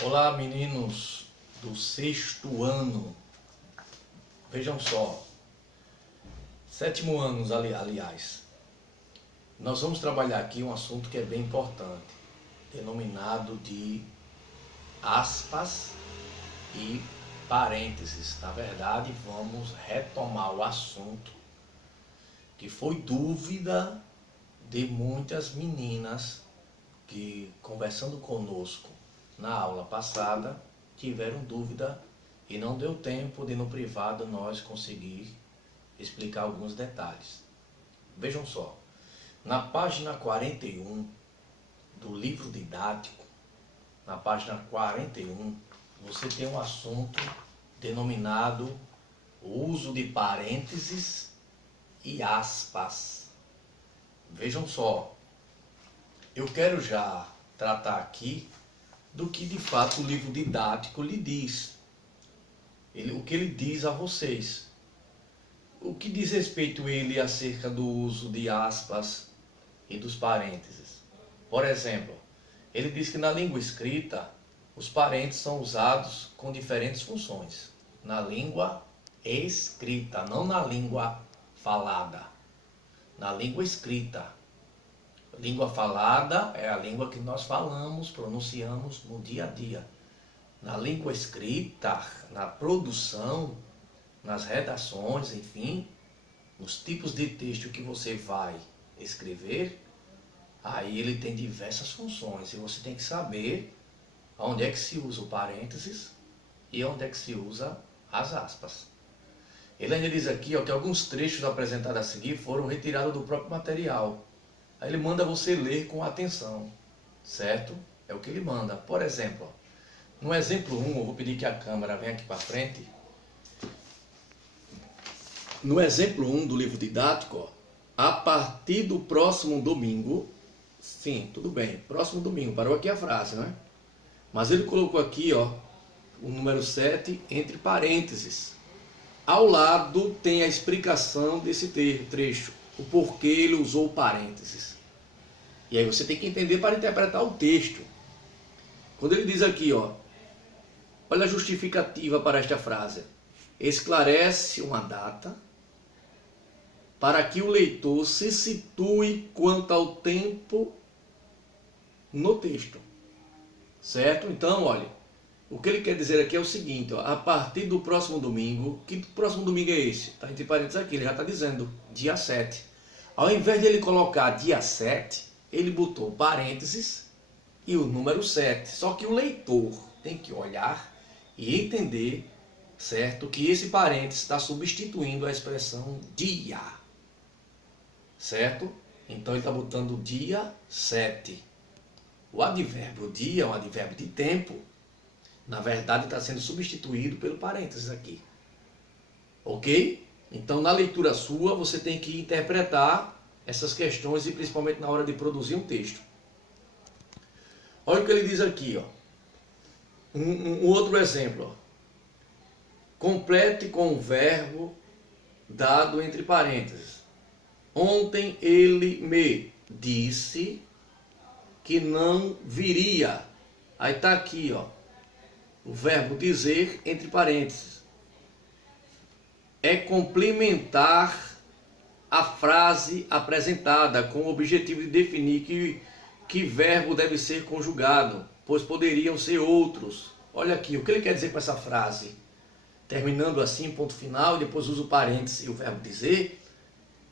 Olá, meninos do sexto ano. Vejam só, sétimo ano, aliás. Nós vamos trabalhar aqui um assunto que é bem importante, denominado de aspas e parênteses. Na verdade, vamos retomar o assunto que foi dúvida de muitas meninas que, conversando conosco na aula passada, tiveram dúvida e não deu tempo de no privado nós conseguir explicar alguns detalhes. Vejam só, na página 41 do livro didático, na página 41, você tem um assunto denominado o uso de parênteses e aspas. Vejam só, eu quero já tratar aqui do que de fato o livro didático lhe diz. O que ele diz a vocês. O que diz respeito ele acerca do uso de aspas e dos parênteses. Por exemplo, ele diz que na língua escrita os parênteses são usados com diferentes funções. Na língua escrita, não na língua falada. Na língua escrita. Língua falada é a língua que nós falamos, pronunciamos no dia a dia. Na língua escrita, na produção, nas redações, enfim, nos tipos de texto que você vai escrever, aí ele tem diversas funções e você tem que saber onde é que se usa o parênteses e onde é que se usa as aspas. Ele ainda diz aqui que alguns trechos apresentados a seguir foram retirados do próprio material. Aí ele manda você ler com atenção, certo? É o que ele manda. Por exemplo, no exemplo 1, eu vou pedir que a câmera venha aqui para frente. No exemplo 1 do livro didático, a partir do próximo domingo, sim, tudo bem, próximo domingo, parou aqui a frase, né? Mas ele colocou aqui, o número 7 entre parênteses. Ao lado tem a explicação desse trecho, o porquê ele usou parênteses. E aí você tem que entender para interpretar o texto. Quando ele diz aqui, olha a justificativa para esta frase. Esclarece uma data para que o leitor se situe quanto ao tempo no texto. Certo? Então, olha, o que ele quer dizer aqui é o seguinte, a partir do próximo domingo, que próximo domingo é esse? Está entre parênteses aqui, ele já está dizendo, dia 7. Ao invés de ele colocar dia 7, ele botou parênteses e o número 7. Só que o leitor tem que olhar e entender, certo, que esse parênteses está substituindo a expressão dia. Certo? Então ele está botando dia 7. O advérbio dia é um advérbio de tempo. Na verdade está sendo substituído pelo parênteses aqui. Ok? Então na leitura sua você tem que interpretar essas questões e principalmente na hora de produzir um texto. Olha o que ele diz aqui, um outro exemplo. Complete com o verbo dado entre parênteses. Ontem ele me disse que não viria. Aí está aqui, o verbo dizer entre parênteses. É complementar a frase apresentada com o objetivo de definir que verbo deve ser conjugado, pois poderiam ser outros. Olha aqui, o que ele quer dizer com essa frase? Terminando assim, ponto final, e depois usa o parênteses e o verbo dizer.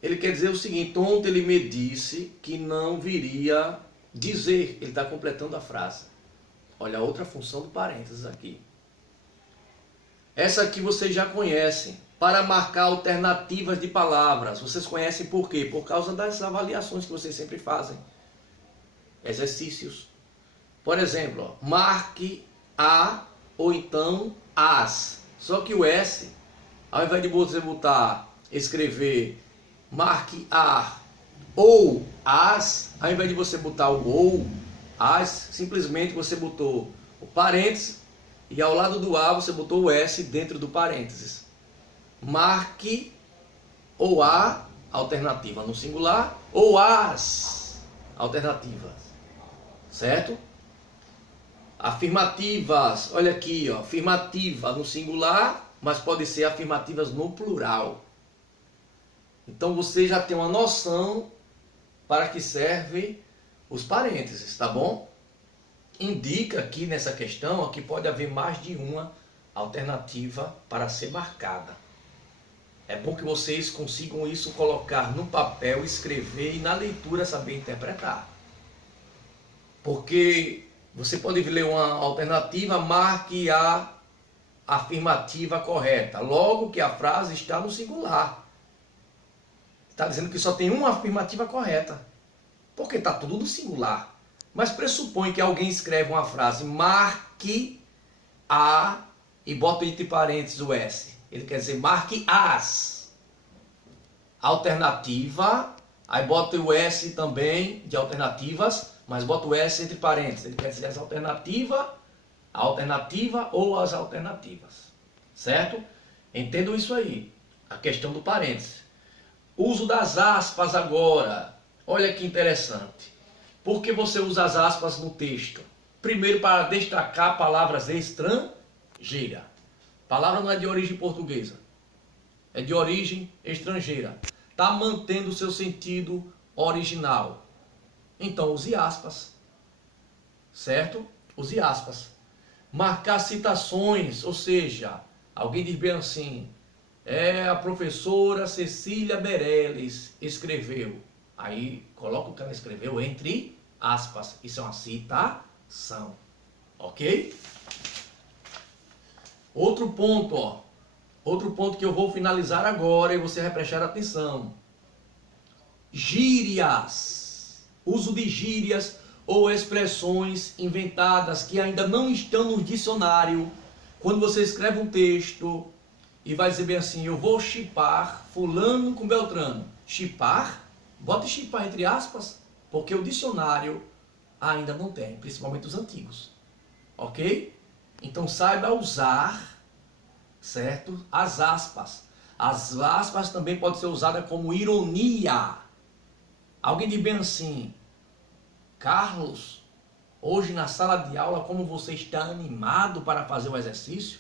Ele quer dizer o seguinte, ontem ele me disse que não viria dizer. Ele está completando a frase. Olha a outra função do parênteses aqui. Essa aqui vocês já conhecem. Para marcar alternativas de palavras. Vocês conhecem por quê? Por causa das avaliações que vocês sempre fazem. Exercícios. Por exemplo, marque a ou então as. Só que o S, ao invés de você escrever marque a ou as, ao invés de você botar o ou, as, simplesmente você botou o parênteses e ao lado do A você botou o S dentro do parênteses. Marque ou a alternativa no singular ou as alternativas, certo? Afirmativas, olha aqui, ó, afirmativa no singular, mas pode ser afirmativas no plural. Então você já tem uma noção para que serve os parênteses, tá bom? Indica aqui nessa questão que pode haver mais de uma alternativa para ser marcada. É bom que vocês consigam isso colocar no papel, escrever e na leitura saber interpretar. Porque você pode ler uma alternativa, marque a afirmativa correta. Logo que a frase está no singular. Está dizendo que só tem uma afirmativa correta. Porque está tudo no singular. Mas pressupõe que alguém escreve uma frase, marque a, e bota entre parênteses o S. Ele quer dizer, marque as. Alternativa, aí bota o S também de alternativas, mas bota o S entre parênteses. Ele quer dizer as alternativas, a alternativa ou as alternativas. Certo? Entendam isso aí. A questão do parênteses. Uso das aspas agora. Olha que interessante. Por que você usa as aspas no texto? Primeiro, para destacar palavras estrangeiras. Palavra não é de origem portuguesa. É de origem estrangeira. Está mantendo o seu sentido original. Então, use aspas. Certo? Use aspas. Marcar citações, ou seja, alguém diz bem assim, a professora Cecília Meirelles escreveu. Aí, coloca o que ela escreveu entre aspas. Isso é uma citação. Ok? Outro ponto, ó. Outro ponto que eu vou finalizar agora e você vai prestar atenção. Gírias. Uso de gírias ou expressões inventadas que ainda não estão no dicionário. Quando você escreve um texto e vai dizer bem assim, eu vou chipar fulano com Beltrano. Chipar? Bota chipar entre aspas, porque o dicionário ainda não tem, principalmente os antigos. Ok? Então saiba usar, certo? As aspas. As aspas também podem ser usadas como ironia. Alguém diz bem assim, Carlos, hoje na sala de aula, como você está animado para fazer o exercício?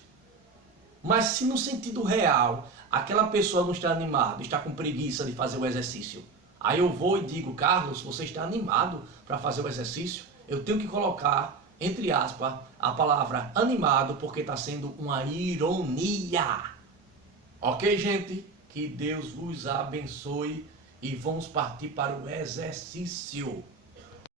Mas se no sentido real, aquela pessoa não está animada, está com preguiça de fazer o exercício, aí eu vou e digo, Carlos, você está animado para fazer o exercício? Eu tenho que colocar, entre aspas, a palavra animado, porque está sendo uma ironia. Ok, gente? Que Deus vos abençoe e vamos partir para o exercício.